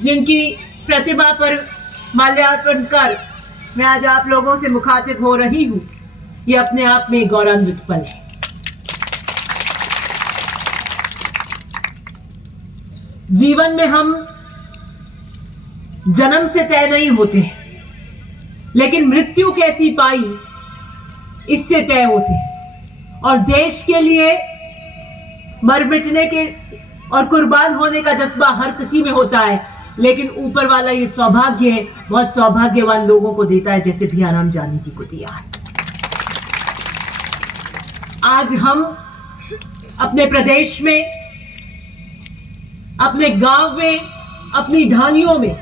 जिनकी प्रतिभा पर माल्यार्पण कर मैं आज आप लोगों से मुखातिब हो रही हूं, ये अपने आप में गौरवान्वित पल है। जीवन में हम जन्म से तय नहीं होते हैं, लेकिन मृत्यु कैसी पाई इससे तय होते हैं। और देश के लिए मर मिटने के और कुर्बान होने का जज्बा हर किसी में होता है, लेकिन ऊपर वाला ये सौभाग्य बहुत सौभाग्यवान लोगों को देता है, जैसे भियाराम जानी जी को दिया है। आज हम अपने प्रदेश में, अपने गांव में, अपनी ढानियों में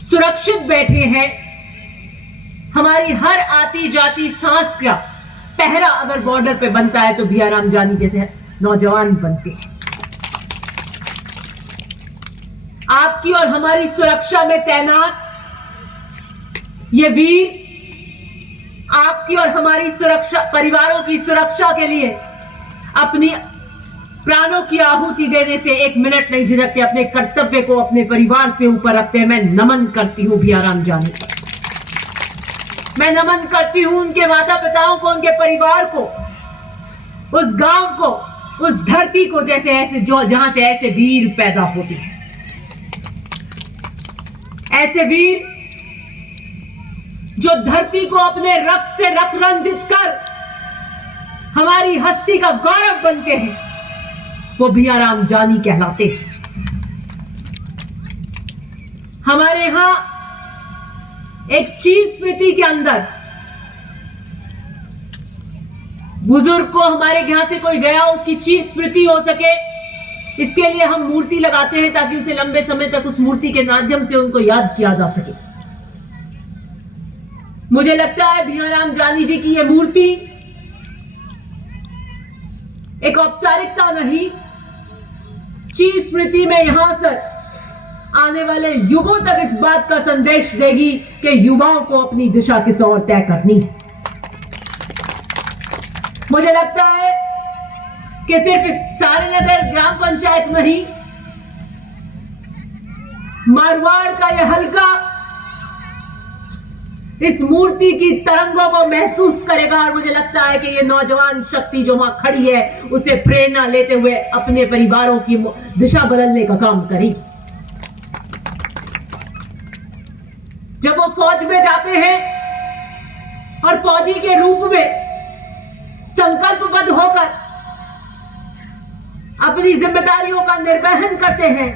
सुरक्षित बैठे हैं। हमारी हर आती जाती सांस का पहरा अगर बॉर्डर पे बनता है तो भियाराम जानी जैसे नौजवान बनते हैं। आपकी और हमारी सुरक्षा में तैनात ये वीर आपकी और हमारी सुरक्षा, परिवारों की सुरक्षा के लिए अपनी प्राणों की आहुति देने से एक मिनट नहीं झिझकते, अपने कर्तव्य को अपने परिवार से ऊपर रखते हैं। मैं नमन करती हूं भियाराम जानी को, मैं नमन करती हूं उनके माता पिताओं को, उनके परिवार को, उस गांव को, उस धरती को, जैसे ऐसे जहां से ऐसे वीर पैदा होते हैं। ऐसे वीर जो धरती को अपने रक्त से रक्त रंजित कर हमारी हस्ती का गौरव बनते हैं, वो भियाराम जानी कहलाते हैं। हमारे यहां एक चीज स्मृति के अंदर बुजुर्ग को, हमारे यहां से कोई गया उसकी चीज स्मृति हो सके, इसके लिए हम मूर्ति लगाते हैं ताकि उसे लंबे समय तक उस मूर्ति के माध्यम से उनको याद किया जा सके। मुझे लगता है भियाराम जानी जी की यह मूर्ति एक औपचारिकता नहीं, चीज स्मृति में यहां से आने वाले युगों तक इस बात का संदेश देगी कि युवाओं को अपनी दिशा किस ओर तय करनी है। मुझे लगता है कि सिर्फ सारनगर ग्राम पंचायत नहीं, मारवाड़ का यह हल्का इस मूर्ति की तरंगों को महसूस करेगा, और मुझे लगता है कि यह नौजवान शक्ति जो वहां खड़ी है उसे प्रेरणा लेते हुए अपने परिवारों की दिशा बदलने का काम करेगी। जब वो फौज में जाते हैं और फौजी के रूप में संकल्पबद्ध होकर अपनी जिम्मेदारियों का निर्वहन करते हैं,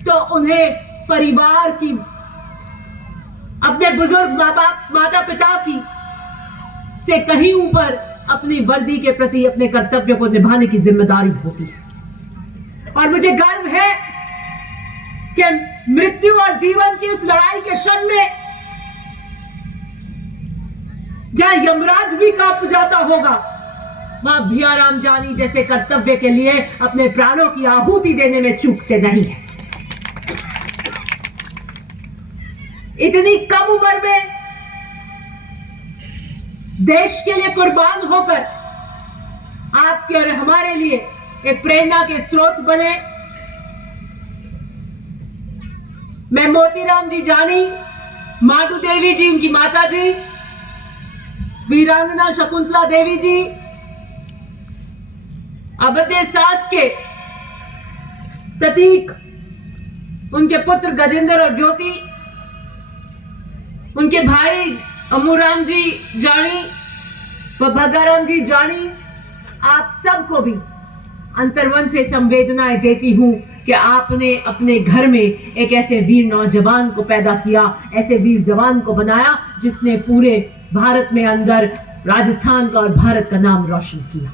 तो उन्हें परिवार की, अपने बुजुर्ग माँ बाप, माता पिता की से कहीं ऊपर अपनी वर्दी के प्रति अपने कर्तव्य को निभाने की जिम्मेदारी होती है। और मुझे गर्व है कि मृत्यु और जीवन की उस लड़ाई के क्षण में जहां यमराज भी कांप जाता होगा, वहां भियाराम जानी जैसे कर्तव्य के लिए अपने प्राणों की आहुति देने में चूकते नहीं है। इतनी कम उम्र में देश के लिए कुर्बान होकर आपके और हमारे लिए एक प्रेरणा के स्रोत बने। मैं मोतीराम जी जानी, माडू देवी जी उनकी माता जी, वीरांगना शकुंतला देवी जी, अबदे सास के प्रतीक उनके पुत्र गजेंद्र और ज्योति, उनके भाई अमूराम जी जानी व भगाराम जी जानी, आप सबको भी अंतर्मन से संवेदनाएं देती हूं कि आपने अपने घर में एक ऐसे वीर नौजवान को पैदा किया, ऐसे वीर जवान को बनाया जिसने पूरे भारत में अंदर राजस्थान का और भारत का नाम रोशन किया।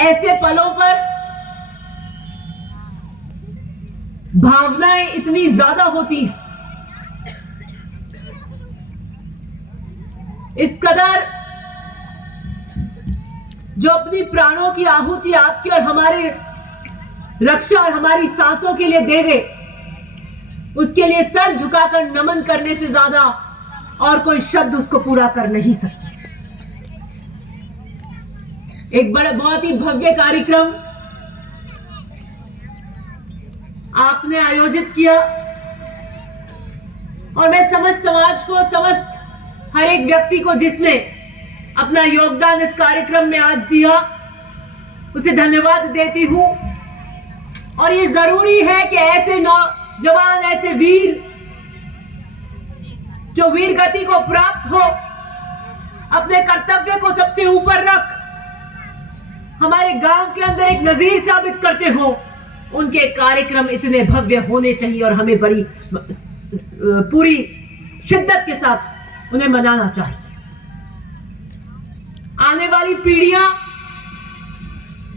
ऐसे पलों पर भावनाएं इतनी ज्यादा होती है, इस कदर जो अपनी प्राणों की आहुति आपकी और हमारे रक्षा और हमारी सांसों के लिए दे दे, उसके लिए सर झुकाकर नमन करने से ज्यादा और कोई शब्द उसको पूरा कर नहीं सकते। एक बड़ा बहुत ही भव्य कार्यक्रम आपने आयोजित किया और मैं समस्त समाज को, समस्त हर एक व्यक्ति को जिसने अपना योगदान इस कार्यक्रम में आज दिया, उसे धन्यवाद देती हूं। और ये जरूरी है कि ऐसे नौजवान, ऐसे वीर जो वीर गति को प्राप्त हो, अपने कर्तव्य को सबसे ऊपर रख हमारे गांव के अंदर एक नजीर साबित करते हो, उनके कार्यक्रम इतने भव्य होने चाहिए और हमें बड़ी पूरी शिद्दत के साथ उन्हें मनाना चाहिए। आने वाली पीढ़ियां,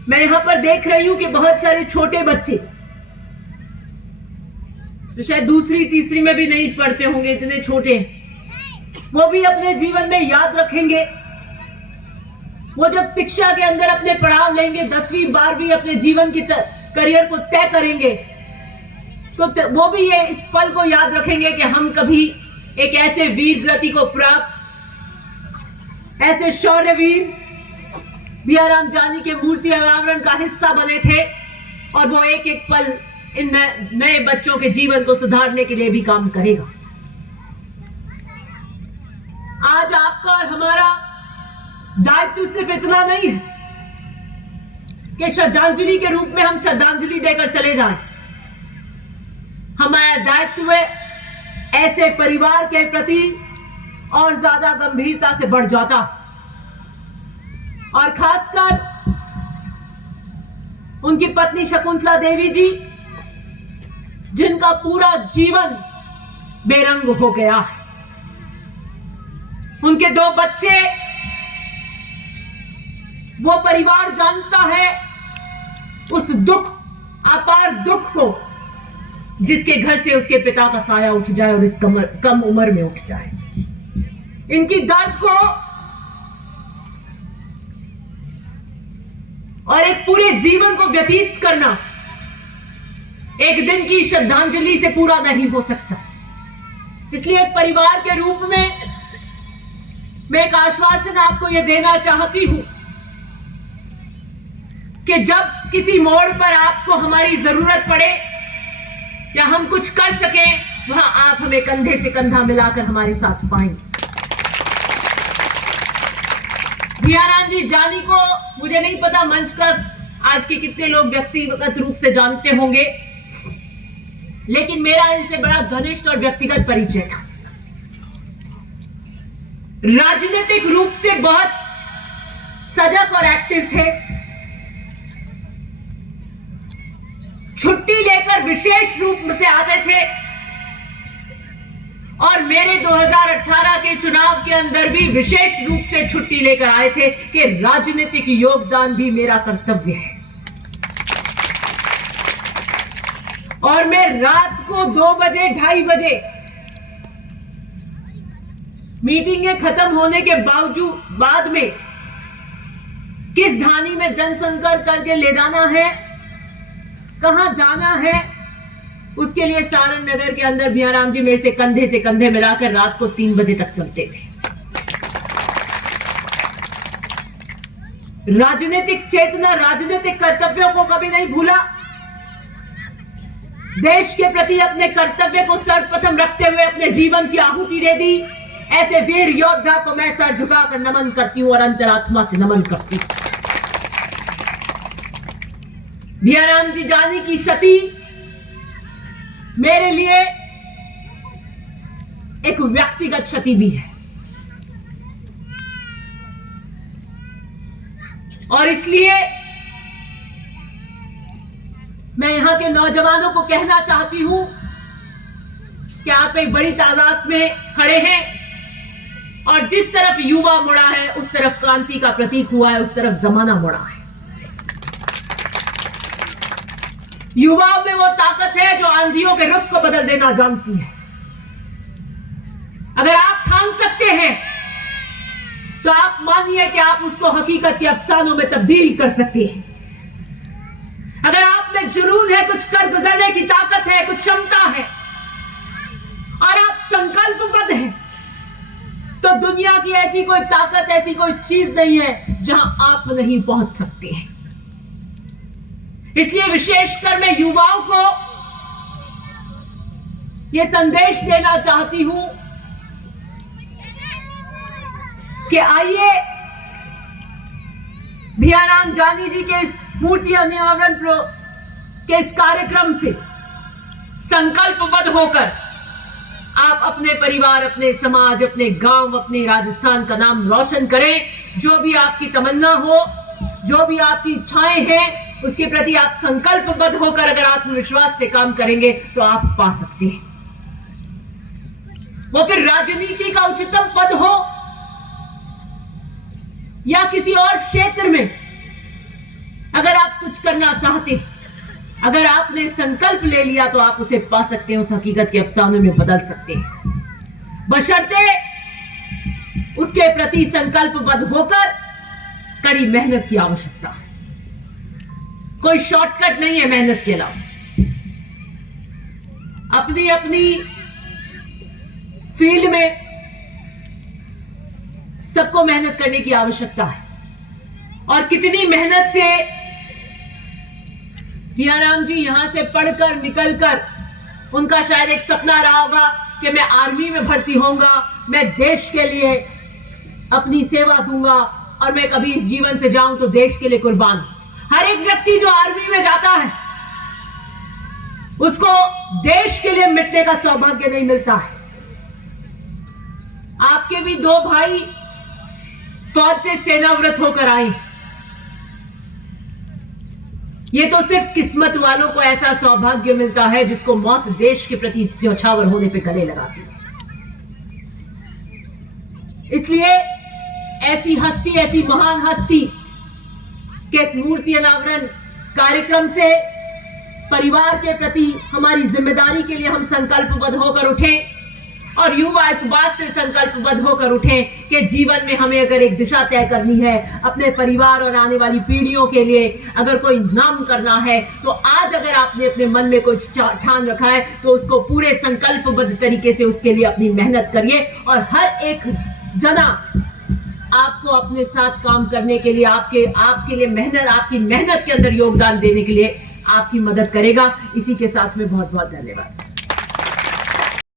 मैं यहां पर देख रही हूं कि बहुत सारे छोटे बच्चे तो शायद दूसरी तीसरी में भी नहीं पढ़ते होंगे, इतने छोटे, वो भी अपने जीवन में याद रखेंगे। वो जब शिक्षा के अंदर अपने पड़ाव लेंगे, 10वीं 12वीं अपने जीवन की करियर को तय करेंगे, तो वो भी ये इस पल को याद रखेंगे कि हम कभी एक ऐसे वीर गति को प्राप्त, ऐसे शौर्यवीर बियाराम जानी के मूर्ति अनावरण का हिस्सा बने थे। और वो एक एक पल इन नए बच्चों के जीवन को सुधारने के लिए भी काम करेगा। आज आपका और हमारा दायित्व सिर्फ इतना नहीं है कि श्रद्धांजलि के रूप में हम श्रद्धांजलि देकर चले जाएं। हमारा दायित्व ऐसे परिवार के प्रति और ज्यादा गंभीरता से बढ़ जाता, और खासकर उनकी पत्नी शकुंतला देवी जी, जिनका पूरा जीवन बेरंग हो गया है। उनके 2 बच्चे, वो परिवार जानता है उस दुख, अपार दुख को, जिसके घर से उसके पिता का साया उठ जाए और इस कम उम्र में उठ जाए। इनकी दर्द को और एक पूरे जीवन को व्यतीत करना एक दिन की श्रद्धांजलि से पूरा नहीं हो सकता। इसलिए एक परिवार के रूप में मैं एक आश्वासन आपको यह देना चाहती हूं कि जब किसी मोड़ पर आपको हमारी जरूरत पड़े या हम कुछ कर सकें, वहां आप हमें कंधे से कंधा मिलाकर हमारे साथ पाएंगे। बियाराम जी जानी को मुझे नहीं पता मंच का आज के कितने लोग व्यक्तिगत रूप से जानते होंगे, लेकिन मेरा इनसे बड़ा घनिष्ठ और व्यक्तिगत परिचय था। राजनीतिक रूप से बहुत सजग और एक्टिव थे। छुट्टी लेकर विशेष रूप से आते थे और मेरे 2018 के चुनाव के अंदर भी विशेष रूप से छुट्टी लेकर आए थे कि राजनीतिक योगदान भी मेरा कर्तव्य है। और मैं रात को 2 बजे 2:30 बजे मीटिंगें खत्म होने के बाद में किस धानी में जनसंपर्क करके ले जाना है, कहां जाना है, उसके लिए सारण नगर के अंदर बियाराम जी मेरे से कंधे मिलाकर रात को 3 बजे तक चलते थे। राजनीतिक चेतना, राजनीतिक कर्तव्यों को कभी नहीं भूला। देश के प्रति अपने कर्तव्य को सर्वप्रथम रखते हुए अपने जीवन की आहुति दे दी। ऐसे वीर योद्धा को मैं सर झुकाकर नमन करती हूं और अंतरात्मा से नमन करती हूं। बियाराम जी जानी की क्षति मेरे लिए एक व्यक्तिगत क्षति भी है, और इसलिए मैं यहां के नौजवानों को कहना चाहती हूं कि आप एक बड़ी तादाद में खड़े हैं और जिस तरफ युवा मुड़ा है उस तरफ क्रांति का प्रतीक हुआ है, उस तरफ जमाना मुड़ा है। युवाओं में वो ताकत है जो आंधियों के रुख को बदल देना जानती है। अगर आप ठान सकते हैं तो आप मानिए कि आप उसको हकीकत के अफसानों में तब्दील कर सकते हैं। अगर आप में जुनून है, कुछ कर गुजरने की ताकत है, कुछ क्षमता है और आप संकल्पबद्ध हैं, तो दुनिया की ऐसी कोई ताकत, ऐसी कोई चीज नहीं है जहां आप नहीं पहुंच सकते हैं। इसलिए विशेषकर मैं युवाओं को ये संदेश देना चाहती हूं कि आइए भैयाराम जानी जी के इस मूर्ति अनावरण के इस कार्यक्रम से संकल्पबद्ध होकर आप अपने परिवार, अपने समाज, अपने गांव, अपने राजस्थान का नाम रोशन करें। जो भी आपकी तमन्ना हो, जो भी आपकी इच्छाएं हैं, उसके प्रति आप संकल्पबद्ध होकर अगर आत्मविश्वास से काम करेंगे तो आप पा सकते हैं। वो फिर राजनीति का उच्चतम पद हो या किसी और क्षेत्र में, अगर आप कुछ करना चाहते, अगर आपने संकल्प ले लिया तो आप उसे पा सकते हैं, उस हकीकत के अफसानों में बदल सकते हैं, बशर्ते उसके प्रति संकल्पबद्ध होकर कड़ी मेहनत की आवश्यकता है। कोई शॉर्टकट नहीं है मेहनत के अलावा। अपनी अपनी फील्ड में सबको मेहनत करने की आवश्यकता है, और कितनी मेहनत से भैयाराम जी यहां से पढ़कर निकलकर, उनका शायद एक सपना रहा होगा कि मैं आर्मी में भर्ती होऊंगा, मैं देश के लिए अपनी सेवा दूंगा और मैं कभी इस जीवन से जाऊं तो देश के लिए कुर्बान। हर एक व्यक्ति जो आर्मी में जाता है उसको देश के लिए मिटने का सौभाग्य नहीं मिलता है। आपके भी दो भाई फौज से सेनाव्रत होकर आए। ये तो सिर्फ किस्मत वालों को ऐसा सौभाग्य मिलता है जिसको मौत देश के प्रति न्यौछावर होने पे गले लगाती है। इसलिए ऐसी हस्ती, ऐसी महान हस्ती के इस मूर्ति अनावरण कार्यक्रम से परिवार के प्रति हमारी जिम्मेदारी के लिए हम संकल्पबद्ध होकर उठें, और युवा इस बात से संकल्पबद्ध होकर उठें कि जीवन में हमें अगर एक दिशा तय करनी है, अपने परिवार और आने वाली पीढ़ियों के लिए अगर कोई नाम करना है, तो आज अगर आपने अपने मन में कुछ ठान रखा है तो उसको पूरे संकल्पबद्ध तरीके से उसके लिए अपनी मेहनत करिए। और हर एक जना आपको अपने साथ काम करने के लिए, आपके लिए मेहनत, आपकी मेहनत के अंदर योगदान देने के लिए आपकी मदद करेगा। इसी के साथ में बहुत बहुत धन्यवाद।